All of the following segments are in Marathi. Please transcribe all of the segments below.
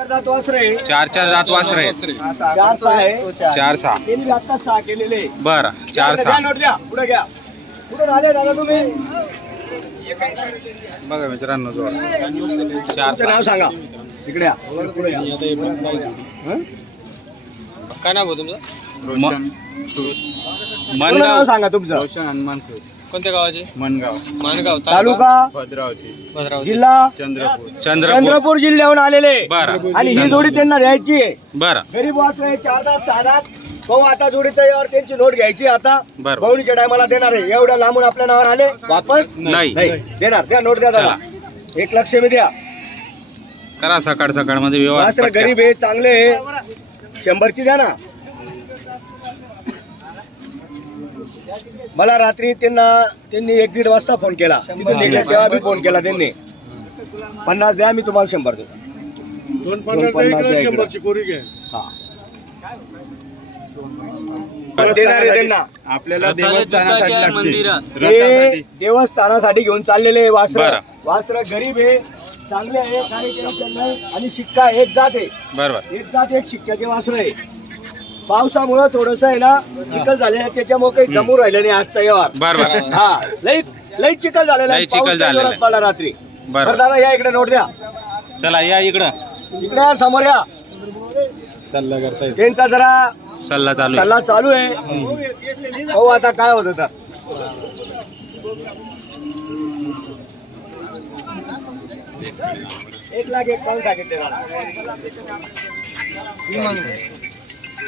चार दात वासर आहे. चार चार जात वासर आहे. चार सहा आहे. चार. सहा. आता सहा केलेले बरं चार सहा. नोट द्या पुढे घ्या. आले दादा तुम्ही? बघा मित्रांनो जोड चार तुमचं सहा. नाव सांगा. इकडे या. पुढे या. हं? काय नाव तुमचं? म- पूर्ण नाव सांगा तुमचं. रोशन हनुमान सूर. कोणत्या गावाचे? मनगाव. माणगाव तालुका? भद्रावती. भद्रावती. जिल्हा? चंद्रपूर. चंद्रपूर. चंद्रपूर जिल्ह्याहून आलेले. बरं. आणि ही जोडी त्यांना द्यायची आहे. बरं. गरीब आहे चार दात सहा भाऊ आता जोडीच्या यावर त्यांची नोट घ्यायची आता. बरं. बवणीच्या टायमाला देणार आहे. एवढ्या लांबून आपल्या नावावर आले वापस? नाही. नाही. देणार. द्या नोट द्या दादा एक लक्ष मी द्या. करा सकाळ सकाळमध्ये व्यवहार पटकन. गरीब आहे चांगले आहे. शंभरची द्या ना. मला रात्री त्यांना त्यांनी एक दीड वाजता फोन केला. तिथून निघल्याच्या बी फोन केला त्यांनी. पन्नास द्या मी तुम्हाला शंभर देतो. दोन पन्नास द्या इकडे. शंभरची कोरी घ्या. हा. देणार आहे त्यांना. आपल्याला देवस्थानासाठी तुकाच्या लागते. मंदिरात. ते रथासाठी देवस्थानासाठी घेऊन चाललेले वासर. बरं. वासर गरीब आहे चांगले आहे आणि शिक्का एक जात आहे. बरोबर. एक जात एक शिक्क्याचे वासर आहे. पावसामुळं थोडस आहे ना चिखल झाले त्याच्यामुळे काही जमू राहिले नाही आजचा व्यवहार. बरोबर. हा लई लई चिखल झालेला आहे. लई चिखल पाऊस लई झालेला आहे. पडला रात्री. बरं. बरं दादा या इकडे नोट द्या. चला या इकडं. इकडे या, समोर या. सल्ला करता येईल त्यांचा जरा सल्ला चालू आहे. सल्ला चालू आहे. हो आता काय होत तर. एक लाख एक पाऊन सांगितले दादा.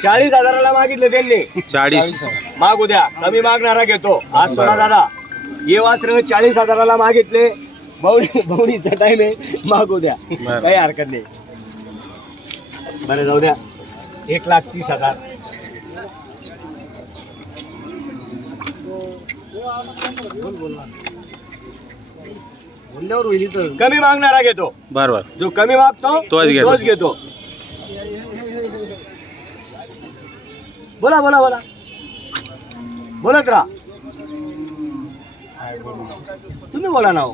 चाळीस हजाराला मागितले त्यांनी. चाळीस. मागू द्या. कमी मागणारा घेतो. आज सोडा दादा हे वास्त्र चाळीस हजाराला मागितले. बवणी बवणीचा टाइम आहे. मागू द्या. काही हरकत नाही. बरं जाऊ द्या. एक लाख तीस हजार. बोलल्यावर होईल कमी मागणारा घेतो. बरोबर जो कमी मागतो तोच घेतो. बोला बोला बोला बोलत राहा तुम्ही बोला ना हो.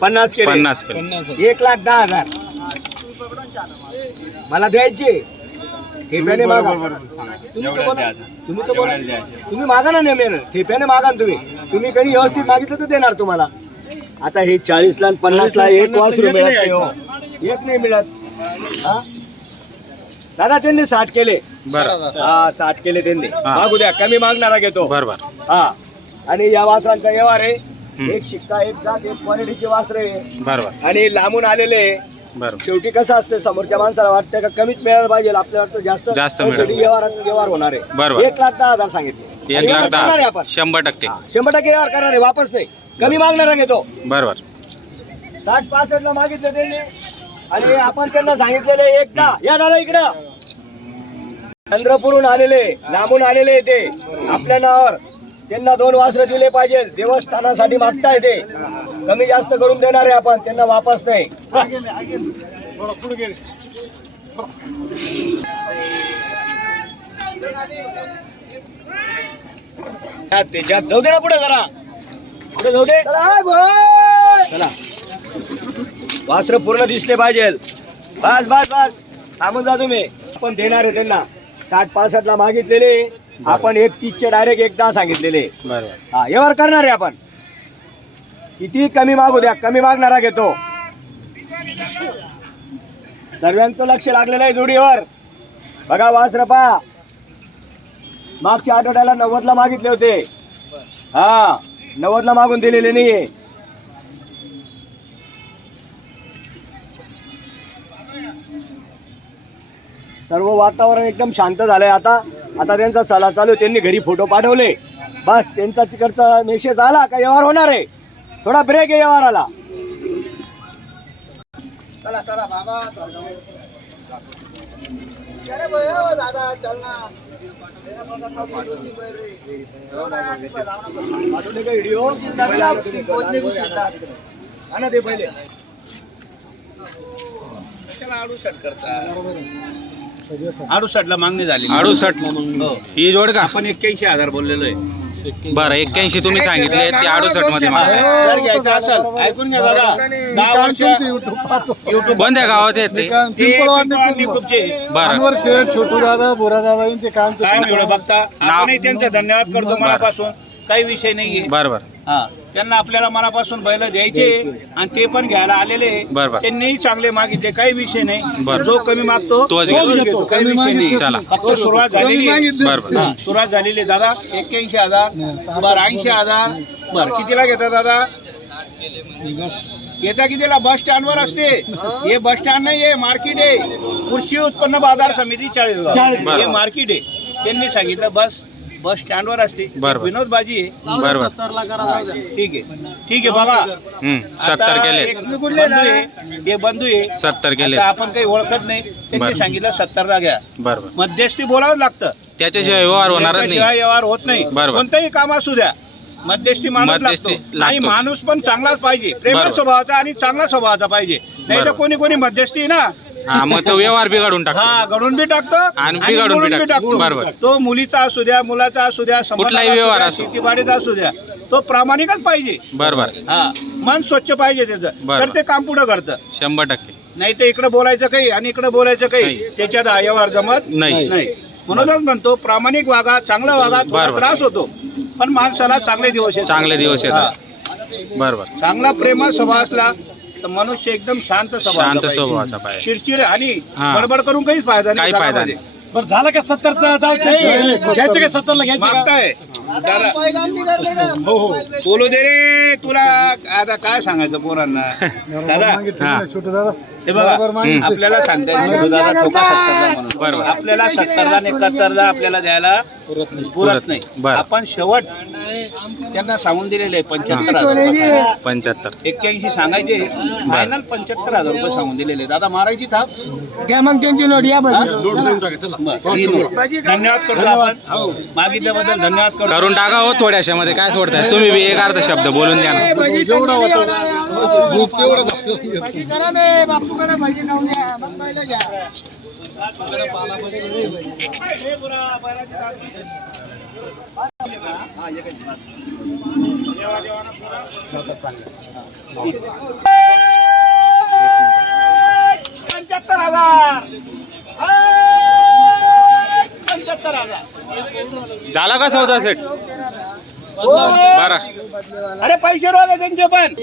पन्नास केले पन्नास केले. एक लाख दहा हजार मला द्यायचे ठेप्याने मागा बरोबर सांगा तुम्ही तर बोला. तुम्ही तर बोला. एवढ्याला द्यायचं. तुम्ही मागा ना नेमेन ठेप्याने मागा ना तुम्ही तुम्ही कधी व्यवस्थित मागितलं तर देणार तुम्हाला आता हे चाळीस ला पन्नास ला एक वासरू एक मिळत नाही नाही हो. एक नाही मिळत हा? दादा त्यांनी साठ केले. बरं. हा साठ केले त्यांनी. मागू द्या कमी मागणारा घेतो. बरोबर हा. आणि या वासरांचा व्यवहार आहे. एक शिक्का एक जात एक क्वालिटीचे वासर आहे. बरोबर आणि लांबून आलेले आहे. बरोबर शेवटी कसं असतं समोरच्या माणसाला वाटतं का कमीत मिळायला पाहिजे आपल्याला वाटतं जास्त. जास्त पण मिळालं. शेवटी व्यवहारात व्यवहार होणार आहे. बरोबर. एक लाख दहा हजार सांगितले. एक लाख करणार आहे दहा आपण. शंभर टक्के. हा, शंभर टक्के व्यवहार करणार आहे वापस नाही. कमी मागणारा घेतो. बरोबर साठ पासष्ट ला मागितले त्यांनी. आणि आपण त्यांना सांगितलेले एकदा या दादा इकडं. चंद्रपूरहून आलेले लांबून आलेले ते आपल्या नावावर त्यांना दोन वासरं दिले पाहिजे. देवस्थानासाठी मागताय ते. कमी जास्त करून देणार आहे आपण. त्यांना वापस नाही. त्याच्यात जाऊ दे ना पुढे जरा. पुढे जाऊ दे. चला वास्त्र पूर्ण दिसले पाहिजे बस बस बस. थांबून जा तुम्ही. आपण देणार आहे त्यांना. साठ पासष्ट ला मागितलेले. आपण एक तीसचे डायरेक्ट एकदा सांगितलेले. बरोबर. हा व्यवहार करणार आहे आपण. किती कमी मागू द्या कमी मागणारा घेतो. सर्वांचं लक्ष लागलेलं आहे जोडीवर. बघा वासर पा मागच्या आठवड्याला नव्वदला मागितले होते. हा नव्वदला मागून दिलेले नाहीये. सर्व वातावरण एकदम शांत झालंय आता. आता त्यांचा सला चालू आहे. त्यांनी घरी फोटो पाठवले. बस त्यांचा तिकडचा मेसेज आला का व्यवहार होणार आहे? थोडा ब्रेक आहे व्यवहाराला. चला चला बाबा व्हिडिओ ते पहिले. अडुसष्टला मागणी झाली. अडुसष्ट ही. जोड का? आपण एक्क्याऐंशी हजार बोललेलो आहे. बरं एक्क्याऐंशी तुम्ही सांगितले ते अडुसष्टमध्ये जर घ्यायचं असेल ऐकून घ्या दादा दहा वर्ष युट्यूब कोणत्या गावाचे आहेत ते. पिंपळवाडी खूपचे बरं. अनवर शेठ छोटू दादा बोरा दादा यांचे काम काय बघता? आपणही त्यांचा धन्यवाद करतो मनापासून. काही विषय नाहीये. बरं बरं हा त्यांना आपल्याला मनापासून बैल द्यायचे आणि ते पण घ्यायला आलेले बरं, बरं. त्यांनीही चांगले मागितले काही विषय नाही. बरं. जो कमी मागतो तोच घेतो. घेतो. काही विषय नाही. चला. फक्त सुरुवात झालेली आहे. बरं बरं हा, सुरुवात झालेली आहे. दादा. एक्क्याऐंशी हजार बर ऐंशी हजार. बर कितीला घेता दादा? येता कितीला? बस स्टँडवर असते. हे बस स्टँड नाही हे मार्केट आहे. कृषी उत्पन्न बाजार समिती चाळीस बरं. हे मार्केट आहे. त्यांनी सांगितलं बस. बस स्टँडवर असते. विनोद बाजी आहे. बरं बरं ठीक आहे. ठीक आहे बघा. हम्म, सत्तर आता केले. एक बंधू आहे हे बंधू आहे. सत्तर केले. आता आपण काही ओळखत नाही. त्यांनी बरं. सांगितलं सत्तरला घ्या. बरं बरं मध्यस्थी बोलावं लागतं. त्याच्याशिवाय व्यवहार होणारच त्याच्याशिवाय नाही व्यवहार होत नाही. बरं. कोणताही काम असू द्या. मध्यस्थी माणूस मध्यस्थी लागतो. आणि लागतोच. माणूस पण चांगलाच पाहिजे. प्रेमळ बरं. स्वभावाचा आणि चांगला स्वभावाचा पाहिजे. नाही तर. कोणी कोणी मध्यस्थी ना हा मग तो व्यवहार बिघडून टाकतो हा घडून बी टाकतो आणि बिघडून बी टाकतो. बरोबर. तो मुलीचा असू द्या मुलाचा असू द्या संबंधाचा कुठलाही असू व्यवहार द्या, असो. असू द्या तो प्रामाणिकच पाहिजे बरं बरं हा मन स्वच्छ पाहिजे त्याचं बरं. तर ते काम पुढं करतं शंभर टक्के नाही तर इकडे बोलायचं काही आणि इकडे बोलायचं काही नाही. त्याच्यात हा व्यवहार जमत नाही. नाही म्हणूनच म्हणतो प्रामाणिक वागा चांगला वागा थोडा बरोबर. त्रास होतो पण माणसाला चांगले दिवस येतात. चांगले दिवस येतात. हा. बरं बरं चांगला प्रेमळ स्वभाव असला तर मनुष्य एकदम शांत स्वभावाचा शांत पाहिजे. स्वभावाचा पाहिजे. चिडचिड आणि हा. बडबड करून काहीच फायदा नाही काही फायदा जगामध्ये. बरं झालं का सत्तरचा घ्यायचं का सत्तरला घ्यायचं का मागताय दादा बोलू दे रे तुला आता काय सांगायचं पोरांना? दादा हा. छोटू दादा. हे बघा. आपल्याला सांगता येईल छोटू दादा ठोका बरोबर. आपल्याला सत्तरला आणि एकाहत्तरला आपल्याला द्यायला पुरत नाही. आपण शेवट त्यांना सांगून दिलेले आहे पंच्याहत्तर हजार रुपये. पंच्याहत्तर. एक्क्याऐंशी सांगायचे फायनल पंच्याहत्तर हजार रुपये सांगून दिलेले दादा मारायची थाप? घ्या मग त्यांची नोट या ही. धन्यवाद करतो आपण. मागितल्याबद्दल धन्यवाद करतो. करून टाका हो थोड्याशा मध्ये काय सोडताय? तुम्ही बी एक अर्धा शब्द बोलून द्या ना. जेवढा होता भूक तेवढा भागतो. पंच्याहत्तर हजार. पंच्याहत्तर हजार झाला का सौदा सेट बरं. अरे पैसे रोज त्यांचे पण.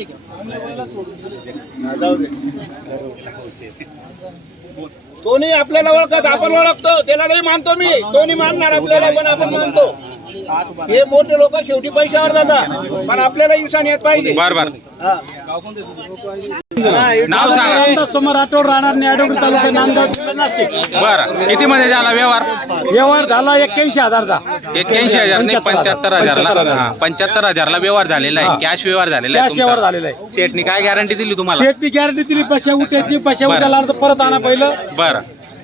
कोणी आपल्याला ओळखत आपण ओळखतो त्याला नाही मानतो मी. कोणी मानणार आपल्याला पण आपण मानतो. हे मोठे लोक शेवटी पैशावर जातात पण आपल्याला इन्सान येत पाहिजे. बर बर. नाव सांगा. समोर आठवड राहणार निडोगरी तालुका नांदगाव जिल्हा नाशिक. बर. किती मध्ये झाला व्यवहार? व्यवहार झाला एक्क्याऐंशी हजारचा एक्क्याऐंशी हजार नाही पंच्याहत्तर हजारला. हा पंच्याहत्तर हजारला व्यवहार झालेला आहे. कॅश व्यवहार झालेला आहे कॅश व्यवहार. झालेला आहे. सेटनी काय गॅरंटी दिली तुम्हाला? शेटनी गॅरंटी दिली पैसे उठायची पैसे बरं. उठायला परत आणा पहिलं. बरं.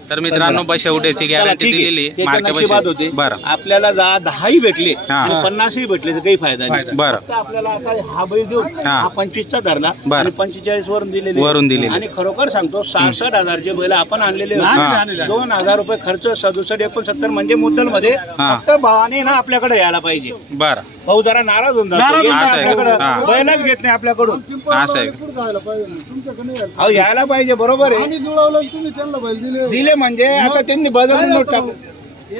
तर मित्रांनो बशा उठायची चला, गॅरंटी ठीक आहे. दिलेली त्याच्या मार्के नशिबात होते बरं आपल्याला जा दहाही भेटले हा. आणि पन्नासही भेटले तर काही फायदा नाही बरं आपल्याला आता हा बैल देऊन हा. हा पंचवीसचा धरला बरं. आणि पंचेचाळीस वरून दिलेले वरून दिलेले. आणि खरोखर सांगतो सहासष्ट हजारचे बैल आपण आणलेले होते. दोन हजार रुपये खर्च सदुसष्ट एकोणसत्तर म्हणजे मुद्दलमध्ये हा. फक्त भावाने ना आपल्याकडे यायला पाहिजे बरं भाऊ जरा नाराज होऊन जातो. नाराज येत होऊन नाही असं आहे. आपल्याकडं हा. बैलच घेत नाही आपल्याकडून असं आहे तुमच्याकडे यायला. अहो यायला पाहिजे बरोबर आहे. आम्ही जुळवलं आणि तुम्ही त्यांना बैल दिले. दिले म्हणजे आता त्यांनी बदलून नोट टाकू हे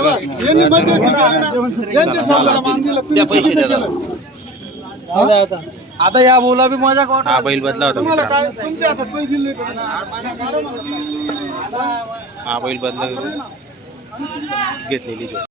बघ, यांनी मध्यस्थी केली ना, यांच्या शब्दाला मान दिला तुम्ही द्या पैसे चुकीचं द्या. केलं आता या बोला बी मजा हा बैल बदला होता तुम्हाला मित्रांनो. काय तुमच्या हातात पैसे दिले हा बैल बदला. घेतलेली जोड.